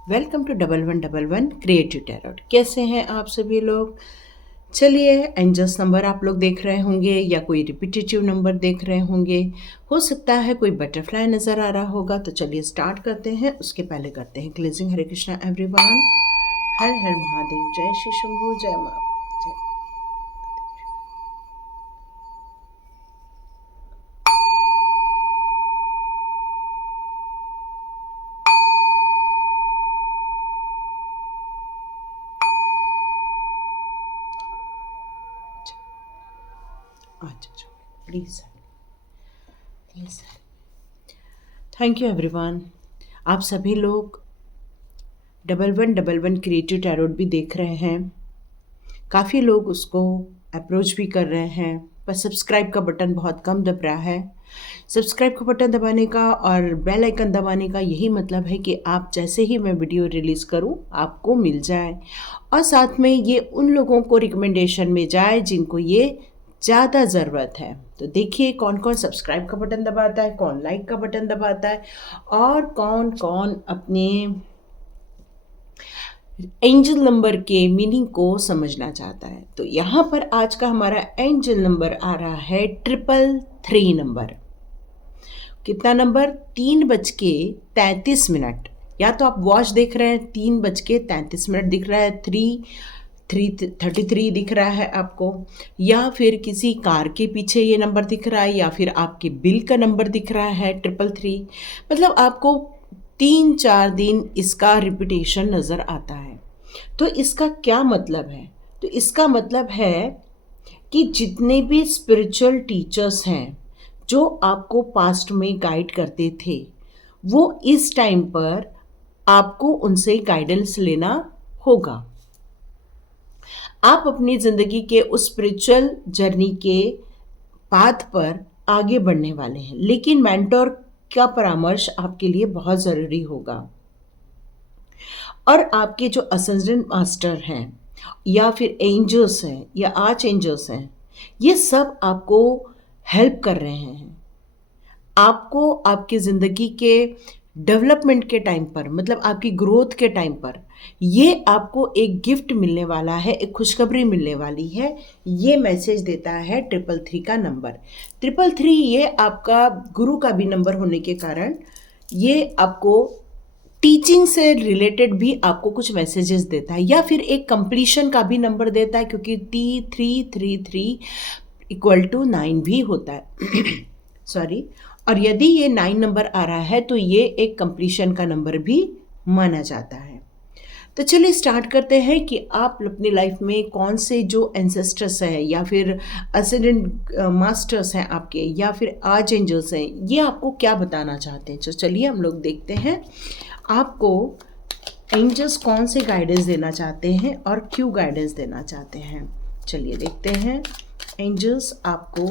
Welcome to 1111 creative tarot. कैसे हैं आप सभी लोग? चलिए, एंजल्स नंबर आप लोग देख रहे होंगे या कोई रिपीटेटिव नंबर देख रहे होंगे, हो सकता है कोई बटरफ्लाई नज़र आ रहा होगा। तो चलिए स्टार्ट करते हैं। उसके पहले करते हैं क्लीजिंग। हरे कृष्णा एवरीवन, हर हर महादेव, जय श्री शंभू, जय माँ, जय। अच्छा, please please. Thank you everyone. आप सभी लोग 1111 क्रिएटिव टैरोट भी देख रहे हैं। काफ़ी लोग उसको अप्रोच भी कर रहे हैं, पर सब्सक्राइब का बटन बहुत कम दब रहा है। सब्सक्राइब का बटन दबाने का और बेल आइकन दबाने का यही मतलब है कि आप जैसे ही मैं वीडियो रिलीज़ करूं आपको मिल जाए, और साथ में ये उन लोगों को रिकमेंडेशन में जाए जिनको ये ज़्यादा ज़रूरत है। तो देखिए कौन कौन सब्सक्राइब का बटन दबाता है, कौन लाइक का बटन दबाता है, और कौन कौन अपने एंजल नंबर के मीनिंग को समझना चाहता है। तो यहाँ पर आज का हमारा एंजल नंबर आ रहा है 333 नंबर। कितना नंबर? 3:33। या तो आप वॉच देख रहे हैं, 3:33 दिख रहा है, 33 दिख रहा है आपको, या फिर किसी कार के पीछे ये नंबर दिख रहा है, या फिर आपके बिल का नंबर दिख रहा है 333। मतलब आपको 3-4 दिन इसका रिपीटेशन नज़र आता है। तो इसका क्या मतलब है? तो इसका मतलब है कि जितने भी स्पिरिचुअल टीचर्स हैं जो आपको पास्ट में गाइड करते थे, वो इस टाइम पर आपको उनसे गाइडेंस लेना होगा। आप अपनी ज़िंदगी के उस स्पिरिचुअल जर्नी के पाथ पर आगे बढ़ने वाले हैं, लेकिन मेंटोर का परामर्श आपके लिए बहुत ज़रूरी होगा। और आपके जो असेंडेंट मास्टर हैं, या फिर एंजल्स हैं, या आर्च एंजल्स हैं, ये सब आपको हेल्प कर रहे हैं। आपको आपकी ज़िंदगी के डेवलपमेंट के टाइम पर, मतलब आपकी ग्रोथ के टाइम पर, ये आपको एक गिफ्ट मिलने वाला है, एक खुशखबरी मिलने वाली है। ये मैसेज देता है 333 का नंबर। 333 ये आपका गुरु का भी नंबर होने के कारण ये आपको टीचिंग से रिलेटेड भी आपको कुछ मैसेजेस देता है, या फिर एक कंप्लीशन का भी नंबर देता है, क्योंकि T333 = 9 भी होता है सॉरी। और यदि ये 9 नंबर आ रहा है तो ये एक कंप्लीशन का नंबर भी माना जाता है। तो चलिए स्टार्ट करते हैं कि आप अपनी लाइफ में कौन से जो एंसेस्टर्स हैं, या फिर असेंडेंट मास्टर्स हैं आपके, या फिर आर्च एंजल्स हैं, ये आपको क्या बताना चाहते हैं। तो चलिए हम लोग देखते हैं आपको एंजल्स कौन से गाइडेंस देना चाहते हैं और क्यों गाइडेंस देना चाहते हैं। चलिए देखते हैं एंजल्स आपको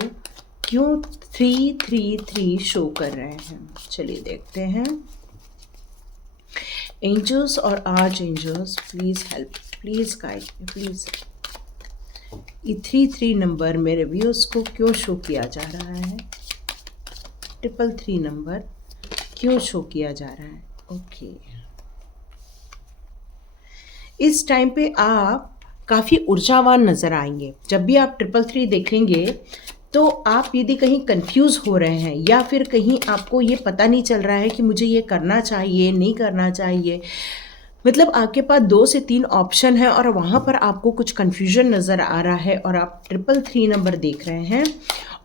क्यों 333 शो कर रहे हैं। चलिए देखते हैं। एंजल्स और arch angels, please help, please guide, please. ये 33 नंबर मेरे व्यूअर्स को क्यों शो किया जा रहा है? 333 नंबर क्यों शो किया जा रहा है? ओके, इस टाइम पे आप काफ़ी ऊर्जावान नज़र आएंगे। जब भी आप 333 देखेंगे तो आप यदि कहीं कंफ्यूज हो रहे हैं, या फिर कहीं आपको ये पता नहीं चल रहा है कि मुझे ये करना चाहिए नहीं करना चाहिए, मतलब आपके पास 2 से 3 ऑप्शन है और वहाँ पर आपको कुछ कन्फ्यूजन नज़र आ रहा है, और आप 333 नंबर देख रहे हैं,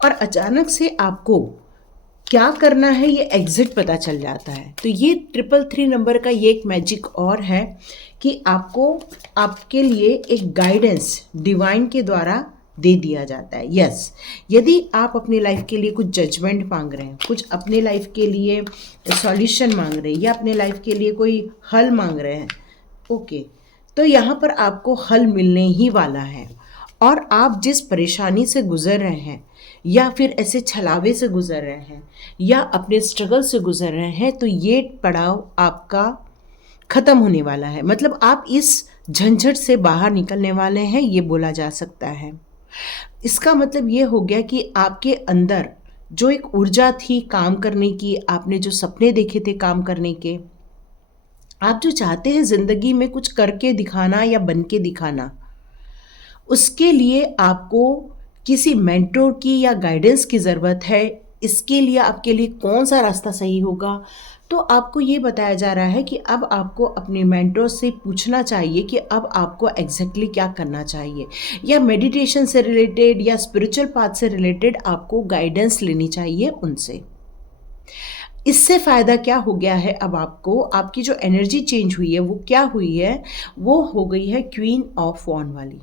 और अचानक से आपको क्या करना है ये एग्जिट पता चल जाता है। तो ये 333 नंबर का ये एक मैजिक और है कि आपको आपके लिए एक गाइडेंस डिवाइन के द्वारा दे दिया जाता है। यस, यदि आप अपनी लाइफ के लिए कुछ जजमेंट मांग रहे हैं, कुछ अपने लाइफ के लिए सॉल्यूशन मांग रहे हैं, या अपने लाइफ के लिए कोई हल मांग रहे हैं, ओके, तो यहाँ पर आपको हल मिलने ही वाला है। और आप जिस परेशानी से गुजर रहे हैं, या फिर ऐसे छलावे से गुजर रहे हैं, या अपने स्ट्रगल से गुजर रहे हैं, तो ये पड़ाव आपका ख़त्म होने वाला है। मतलब आप इस झंझट से बाहर निकलने वाले हैं, ये बोला जा सकता है। इसका मतलब ये हो गया कि आपके अंदर जो एक ऊर्जा थी काम करने की, आपने जो सपने देखे थे काम करने के, आप जो चाहते हैं ज़िंदगी में कुछ करके दिखाना या बन के दिखाना, उसके लिए आपको किसी मेंटर की या गाइडेंस की ज़रूरत है। इसके लिए आपके लिए कौन सा रास्ता सही होगा, तो आपको ये बताया जा रहा है कि अब आपको अपने मेंटर से पूछना चाहिए कि अब आपको एग्जैक्टली क्या करना चाहिए, या मेडिटेशन से रिलेटेड या स्पिरिचुअल पाथ से रिलेटेड आपको गाइडेंस लेनी चाहिए उनसे। इससे फ़ायदा क्या हो गया है, अब आपको आपकी जो एनर्जी चेंज हुई है वो क्या हुई है, वो हो गई है क्वीन ऑफ वॉन वाली।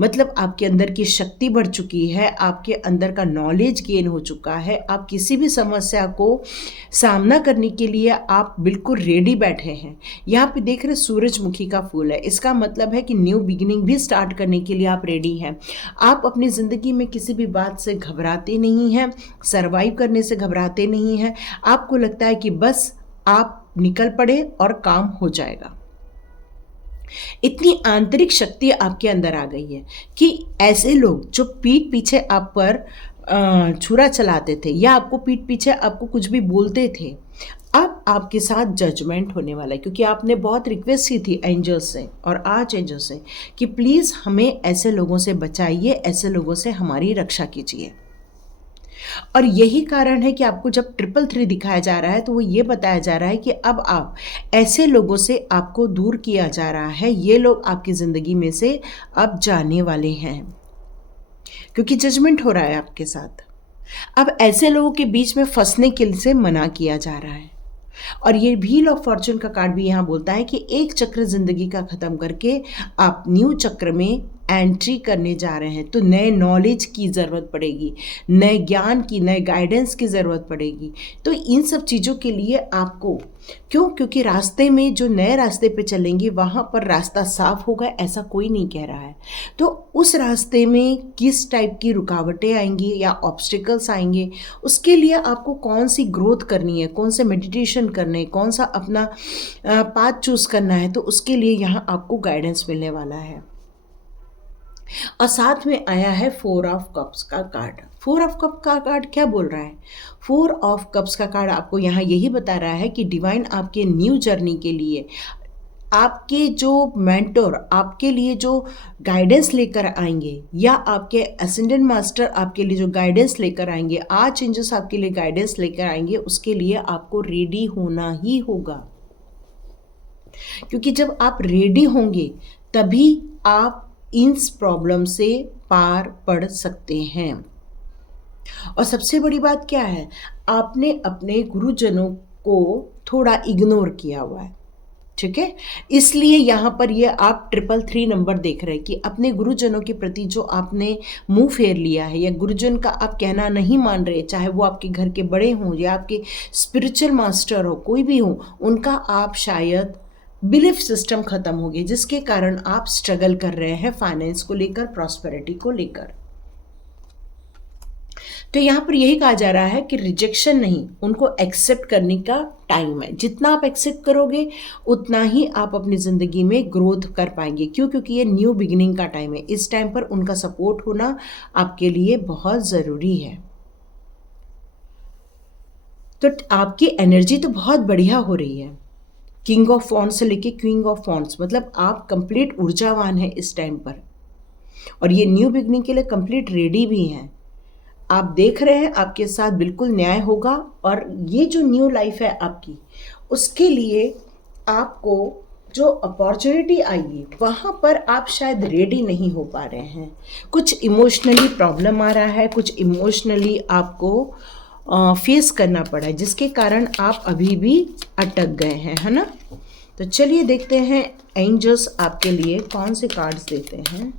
मतलब आपके अंदर की शक्ति बढ़ चुकी है, आपके अंदर का नॉलेज गेन हो चुका है, आप किसी भी समस्या को सामना करने के लिए आप बिल्कुल रेडी बैठे हैं। यहाँ पे देख रहे सूरजमुखी का फूल है, इसका मतलब है कि न्यू बिगिनिंग भी स्टार्ट करने के लिए आप रेडी हैं। आप अपनी ज़िंदगी में किसी भी बात से घबराते नहीं हैं, सर्वाइव करने से घबराते नहीं हैं। आपको लगता है कि बस आप निकल पड़े और काम हो जाएगा। इतनी आंतरिक शक्ति आपके अंदर आ गई है कि ऐसे लोग जो पीठ पीछे आप पर छुरा चलाते थे या आपको पीठ पीछे आपको कुछ भी बोलते थे, अब आपके साथ जजमेंट होने वाला है, क्योंकि आपने बहुत रिक्वेस्ट की थी एंजल्स से और आर्च एंजल्स से कि प्लीज़ हमें ऐसे लोगों से बचाइए, ऐसे लोगों से हमारी रक्षा कीजिए। और यही कारण है कि आपको जब 333 दिखाया जा रहा है तो वो ये बताया जा रहा है कि अब आप ऐसे लोगों से आपको दूर किया जा रहा है, ये लोग आपकी ज़िंदगी में से अब जाने वाले हैं, क्योंकि जजमेंट हो रहा है आपके साथ। अब ऐसे लोगों के बीच में फंसने के से मना किया जा रहा है। और ये व्हील ऑफ फॉर्चून का कार्ड भी यहाँ बोलता है कि एक चक्र ज़िंदगी का ख़त्म करके आप न्यू चक्र में एंट्री करने जा रहे हैं, तो नए नॉलेज की ज़रूरत पड़ेगी, नए ज्ञान की, नए गाइडेंस की ज़रूरत पड़ेगी। तो इन सब चीज़ों के लिए आपको क्योंकि रास्ते में जो नए रास्ते पे चलेंगे वहाँ पर रास्ता साफ होगा ऐसा कोई नहीं कह रहा है। तो उस रास्ते में किस टाइप की रुकावटें आएंगी या ऑब्स्टिकल्स आएंगे, उसके लिए आपको कौन सी ग्रोथ करनी है, कौन से मेडिटेशन करने है, कौन सा अपना पाथ चूज़ करना है, तो उसके लिए यहाँ आपको गाइडेंस मिलने वाला है। और साथ में आया है 4 ऑफ कप्स का कार्ड। 4 ऑफ कप का कार्ड क्या बोल रहा है? 4 ऑफ कप्स का कार्ड आपको यहाँ यही बता रहा है कि डिवाइन आपके न्यू जर्नी के लिए, आपके जो मेंटर आपके लिए जो गाइडेंस लेकर आएंगे, या आपके असेंडेंट मास्टर आपके लिए जो गाइडेंस लेकर आएंगे, आर्च एंजल्स आपके लिए गाइडेंस लेकर आएंगे, उसके लिए आपको रेडी होना ही होगा। क्योंकि जब आप रेडी होंगे तभी आप इन प्रॉब्लम से पार पड़ सकते हैं। और सबसे बड़ी बात क्या है, आपने अपने गुरुजनों को थोड़ा इग्नोर किया हुआ है, ठीक है। इसलिए यहाँ पर ये आप 333 नंबर देख रहे हैं कि अपने गुरुजनों के प्रति जो आपने मुंह फेर लिया है, या गुरुजन का आप कहना नहीं मान रहे, चाहे वो आपके घर के बड़े हों या आपके स्पिरिचुअल मास्टर हो, कोई भी हो, उनका आप शायद बिलीफ सिस्टम ख़त्म हो गया, जिसके कारण आप स्ट्रगल कर रहे हैं फाइनेंस को लेकर, प्रॉस्पेरिटी को लेकर। तो यहाँ पर यही कहा जा रहा है कि रिजेक्शन नहीं, उनको एक्सेप्ट करने का टाइम है। जितना आप एक्सेप्ट करोगे उतना ही आप अपनी ज़िंदगी में ग्रोथ कर पाएंगे। क्यों? क्योंकि ये न्यू बिगिनिंग का टाइम है। इस टाइम पर उनका सपोर्ट होना आपके लिए बहुत ज़रूरी है। तो आपकी एनर्जी तो बहुत बढ़िया हो रही है। किंग ऑफ वॉन्ड्स से लेके क्वीन ऑफ वॉन्ड्स, मतलब आप कंप्लीट ऊर्जावान हैं इस टाइम पर, और ये न्यू बिगनिंग के लिए कंप्लीट रेडी भी हैं। आप देख रहे हैं आपके साथ बिल्कुल न्याय होगा, और ये जो न्यू लाइफ है आपकी, उसके लिए आपको जो अपॉर्चुनिटी आएगी वहाँ पर आप शायद रेडी नहीं हो पा रहे हैं। कुछ इमोशनली प्रॉब्लम आ रहा है, कुछ इमोशनली आपको फेस करना पड़ा है, जिसके कारण आप अभी भी अटक गए हैं, है ना। तो चलिए देखते हैं एंजल्स आपके लिए कौन से कार्ड्स देते हैं।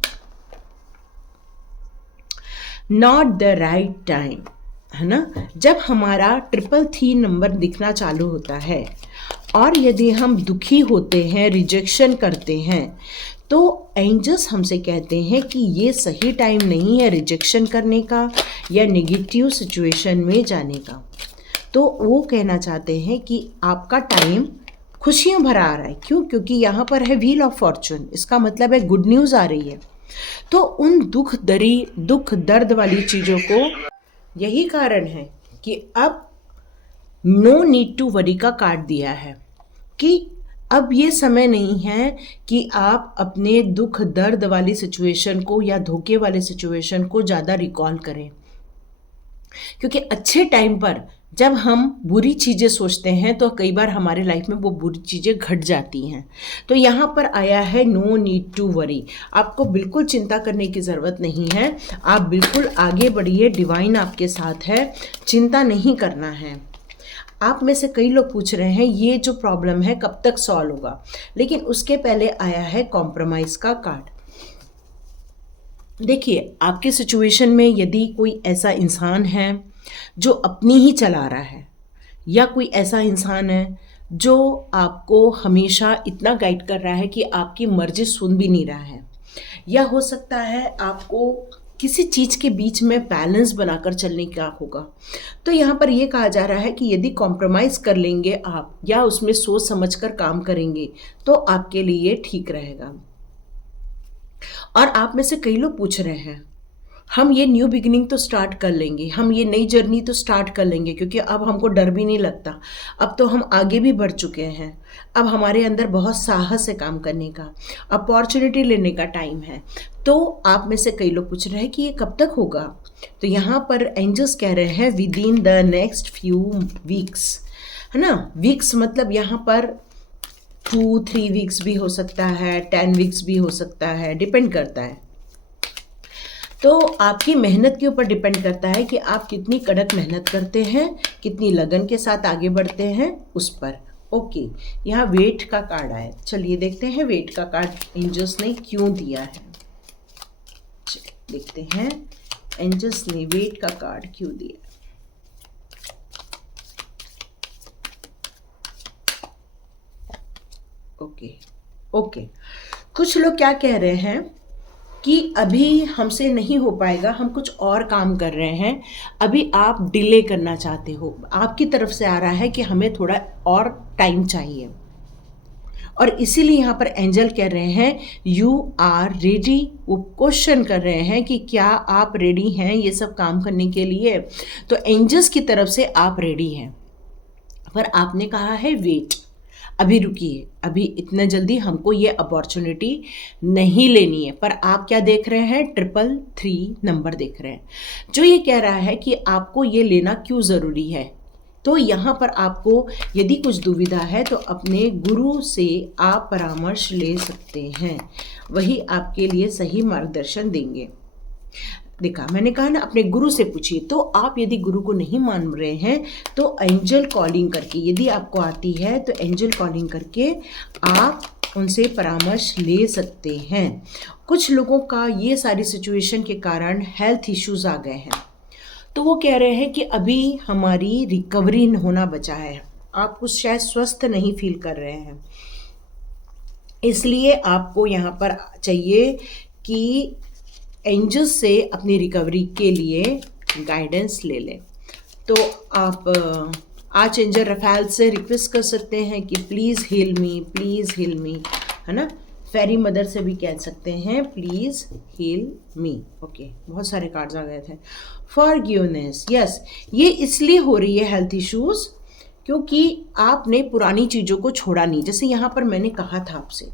नॉट द राइट टाइम, है ना। जब हमारा 333 नंबर दिखना चालू होता है और यदि हम दुखी होते हैं, रिजेक्शन करते हैं, तो एंजल्स हमसे कहते हैं कि ये सही टाइम नहीं है रिजेक्शन करने का या नेगेटिव सिचुएशन में जाने का। तो वो कहना चाहते हैं कि आपका टाइम खुशियाँ भरा आ रहा है। क्यों? क्योंकि यहाँ पर है व्हील ऑफ फॉर्चून, इसका मतलब है गुड न्यूज़ आ रही है। तो उन दुख दर्द वाली चीज़ों को, यही कारण है कि अब नो नीड टू वरी का कार्ड दिया है कि अब ये समय नहीं है कि आप अपने दुख दर्द वाली सिचुएशन को या धोखे वाले सिचुएशन को ज़्यादा रिकॉल करें, क्योंकि अच्छे टाइम पर जब हम बुरी चीज़ें सोचते हैं तो कई बार हमारे लाइफ में वो बुरी चीज़ें घट जाती हैं। तो यहाँ पर आया है नो नीड टू वरी, आपको बिल्कुल चिंता करने की ज़रूरत नहीं है, आप बिल्कुल आगे बढ़िए, डिवाइन आपके साथ है, चिंता नहीं करना है। आप में से कई लोग पूछ रहे हैं ये जो प्रॉब्लम है कब तक सॉल्व होगा, लेकिन उसके पहले आया है कॉम्प्रोमाइज़ का कार्ड। देखिए, आपके सिचुएशन में यदि कोई ऐसा इंसान है जो अपनी ही चला रहा है, या कोई ऐसा इंसान है जो आपको हमेशा इतना गाइड कर रहा है कि आपकी मर्ज़ी सुन भी नहीं रहा है, या हो सकता है आपको किसी चीज़ के बीच में बैलेंस बनाकर चलने का होगा। तो यहाँ पर ये कहा जा रहा है कि यदि कॉम्प्रोमाइज़ कर लेंगे आप या उसमें सोच समझकर काम करेंगे तो आपके लिए ठीक रहेगा। और आप में से कई लोग पूछ रहे हैं हम ये न्यू बिगिनिंग तो स्टार्ट कर लेंगे, हम ये नई जर्नी तो स्टार्ट कर लेंगे, क्योंकि अब हमको डर भी नहीं लगता, अब तो हम आगे भी बढ़ चुके हैं, अब हमारे अंदर बहुत साहस है काम करने का, अपॉर्चुनिटी लेने का टाइम है। तो आप में से कई लोग पूछ रहे हैं कि ये कब तक होगा। तो यहाँ पर एंजल्स कह रहे हैं with in the next few weeks, है ना। वीक्स मतलब यहाँ पर 2-3 वीक्स भी हो सकता है, 10 वीक्स भी हो सकता है, डिपेंड करता है। तो आपकी मेहनत के ऊपर डिपेंड करता है कि आप कितनी कड़क मेहनत करते हैं, कितनी लगन के साथ आगे बढ़ते हैं उस पर। ओके, यहाँ वेट का कार्ड आया, चलिए देखते हैं वेट का कार्ड एंजल्स ने क्यों दिया है। देखते हैं एंजल्स ने वेट का कार्ड क्यों दिया। ओके, कुछ लोग क्या कह रहे हैं कि अभी हमसे नहीं हो पाएगा, हम कुछ और काम कर रहे हैं, अभी आप डिले करना चाहते हो, आपकी तरफ से आ रहा है कि हमें थोड़ा और टाइम चाहिए। और इसीलिए यहाँ पर एंजल कह रहे हैं यू आर रेडी, वो क्वेश्चन कर रहे हैं कि क्या आप रेडी हैं ये सब काम करने के लिए। तो एंजल्स की तरफ से आप रेडी हैं, पर आपने कहा है वेट, अभी रुकिए, अभी इतना जल्दी हमको ये अपॉर्चुनिटी नहीं लेनी है। पर आप क्या देख रहे हैं, 333 नंबर देख रहे हैं, जो ये कह रहा है कि आपको ये लेना क्यों ज़रूरी है। तो यहाँ पर आपको यदि कुछ दुविधा है तो अपने गुरु से आप परामर्श ले सकते हैं, वही आपके लिए सही मार्गदर्शन देंगे। देखा, मैंने कहा ना अपने गुरु से पूछिए। तो आप यदि गुरु को नहीं मान रहे हैं तो एंजल कॉलिंग करके, यदि आपको आती है तो एंजल कॉलिंग करके आप उनसे परामर्श ले सकते हैं। कुछ लोगों का ये सारी सिचुएशन के कारण हेल्थ इश्यूज आ गए हैं, तो वो कह रहे हैं कि अभी हमारी रिकवरी होना बचा है, आप कुछ शायद स्वस्थ नहीं फील कर रहे हैं, इसलिए आपको यहाँ पर चाहिए कि एंजल्स से अपनी रिकवरी के लिए गाइडेंस ले लें। तो आप आर्च एंजल रफेल से रिक्वेस्ट कर सकते हैं कि प्लीज़ हील मी, है ना। फेरी मदर से भी कह सकते हैं प्लीज़ हील मी। ओके, बहुत सारे कार्ड्स आ गए थे। फॉरगिवनेस, यस, ये इसलिए हो रही है हेल्थ इश्यूज़ क्योंकि आपने पुरानी चीज़ों को छोड़ा नहीं। जैसे यहाँ पर मैंने कहा था आपसे,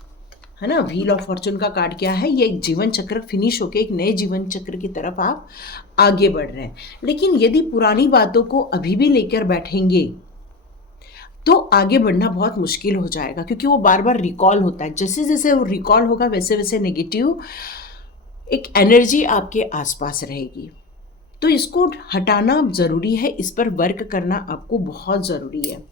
है ना, व्हील ऑफ फॉर्चून का कार्ड क्या है, ये एक जीवन चक्र फिनिश होके एक नए जीवन चक्र की तरफ आप आगे बढ़ रहे हैं। लेकिन यदि पुरानी बातों को अभी भी लेकर बैठेंगे तो आगे बढ़ना बहुत मुश्किल हो जाएगा, क्योंकि वो बार बार रिकॉल होता है। जैसे जैसे वो रिकॉल होगा वैसे वैसे नेगेटिव एक एनर्जी आपके आसपास रहेगी। तो इसको हटाना ज़रूरी है, इस पर वर्क करना आपको बहुत ज़रूरी है।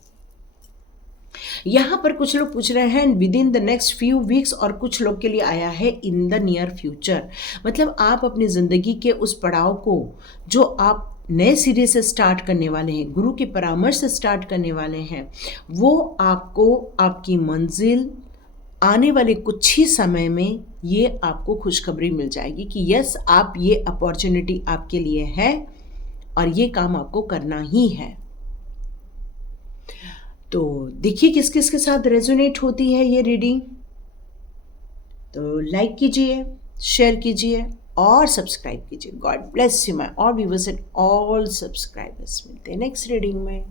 यहाँ पर कुछ लोग पूछ रहे हैं with in the next few weeks, और कुछ लोग के लिए आया है इन द नियर फ्यूचर। मतलब आप अपनी ज़िंदगी के उस पड़ाव को जो आप नए सिरे से स्टार्ट करने वाले हैं, गुरु के परामर्श से स्टार्ट करने वाले हैं, वो आपको आपकी मंजिल आने वाले कुछ ही समय में ये आपको खुशखबरी मिल जाएगी कि यस, आप ये अपॉर्चुनिटी आपके लिए है और ये काम आपको करना ही है। तो देखिए किस किस के साथ रेजोनेट होती है ये रीडिंग। तो लाइक कीजिए, शेयर कीजिए और सब्सक्राइब कीजिए। God bless you my all viewers and all subscribers. मिलते हैं नेक्स्ट रीडिंग में।